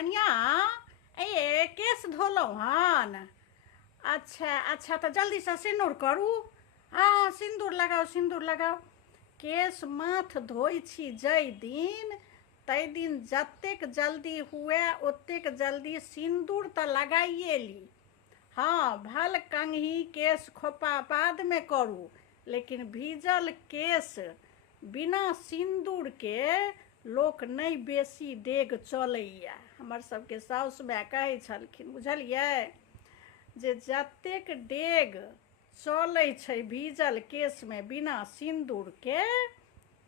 कनिया ए केस धोलहुँ हन। अच्छा अच्छा तो जल्दी से सिंदूर करू। हाँ सिंदूर लगाओ सिंदूर लगाओ। केस माथ धोइ छी जै दिन तै दिन जतेक जल्दी हुए ओतेक जल्दी सिंदूर तो लगाइए ली। हाँ भल कंघी केस खोपा बाद में करू, लेकिन भीजल केस बिना सिंदूर के लोक नहीं बेसी डेग चलैया। हमर सबके साउस माय कहै छलखिन बुझलियै जे जतेक डेग चलै छै भीजल केस में बिना सिंदूर के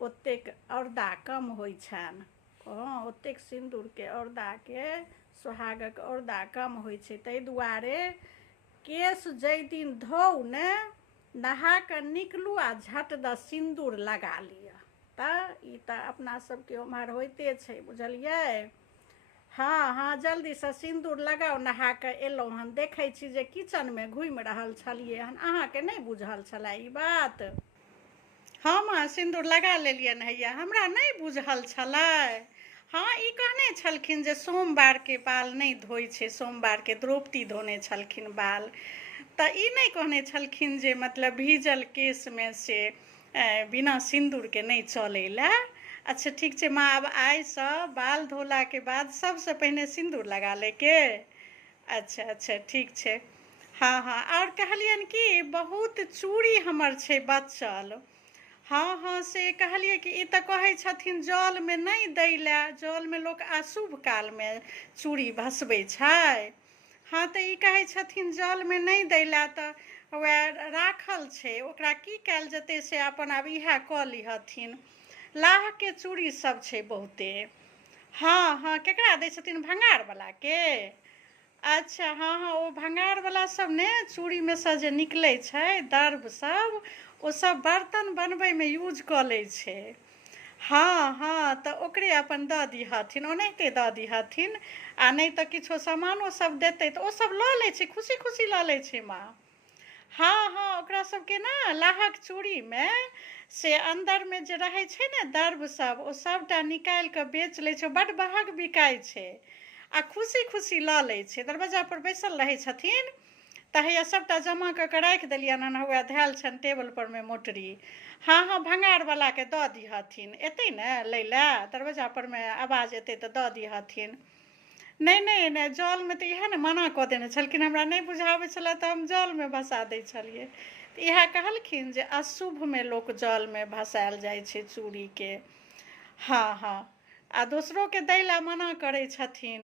ओतेक औरदा कम होइ छनि। हाँ ओतेक सिंदूर के औरदा के सोहागक औरदा कम होइ छै। ताहि दुआरे केस जै दिन धोउ ने नहा कऽ निकलू आ झट द सिंदूर लगा लिअ। तऽ ई तऽ अपना सबके उम्हर होइते छै बुझलियै। हाँ हाँ जल्दी से सिंदूर लगाओ। नहा कऽ एलहुँ हन, देखै छी जे किचनमे घुमि रहल छलियै हन, अहाँके नहि बुझल छलै ई बात। हम सिंदूर लगा लेलियनि हैया, हमरा नहि बुझल छलै। हाँ ई कहने छलखिन जे सोमवारके बाल नहीं धोइ छै, सोमवारके द्रौपदी धोने छलखिन बाल, तऽ ई नहीं कहने छलखिन जे मतलब भीजल केसमे से बिना सिंदूरके नहीं चलै लए। अच्छा ठीक छै माँ, आब आइसँ बाल धोलाके बाद सबसँ पहिने सिंदूर लगा लेके। अच्छा अच्छा ठीक छै। हाँ हाँ और कहलियनि कि बहुत चूड़ी हमर छै बचल। हाँ हाँ से कहलिए कि ई तऽ कहै छथिन जल में नहीं दै लए, जल में लोक अशुभ काल में चूड़ी भसबै छै। हाँ तऽ ई कहै छथिन जल में नहीं दै लए, तऽ वएह राखल छै, ओकरा की कयल जेतै से अपन आब इएह कऽ लिहथिन। लाह के चूड़ी सब छै बहुते। हाँ हाँ केकरा दै छथिन, भंगार वाला के। अच्छा हाँ हाँ ओ भंगार वाला सब ने चूड़ी में से जे निकलै छै दर्भ सब, ओ सब बर्तन बनबै में यूज कऽ लै छै। हाँ हाँ तऽ ओकरे अपन दऽ दिहथिन, ओनाहिते दऽ दिहथिन, आ नहीं तऽ किछो सामानो सब देतै तऽ ओ सब लऽ लै छै, खुशी खुशी लऽ लै छै माँ। हाँ हाँ ओकरा सबके ना लाहक चूड़ी में से अंदर में जे रहै छै ने दर्भ सब, ओ सबटा निकालि कऽ बेच लै छै, बड्ड महग बिकाइ छै आ खुशी खुशी लऽ लै छै। दरवाजा पर बैसल रहै छथिन तऽ हैया सबटा जमा कऽ के राखि देलियनि हन, हुए धैल छनि टेबल पर में मोटरी। हाँ हाँ भंगार वाला के दऽ दिहथिन, एतै ने लै लए, दरवाजा पर में आवाज एतै तऽ दऽ दिहथिन। नहीं नहीं नहीं जल में तऽ इएह ने मना कऽ देने छलखिन, हमरा नहीं बुझाबै छलै तऽ हम जल में भसा दै छलियै। तऽ इएह कहलखिन जे अशुभ में लोक जल में भसायल जाइ छै चूड़ी के। हाँ हाँ आ दोसरो के दै लए मना करै छथिन।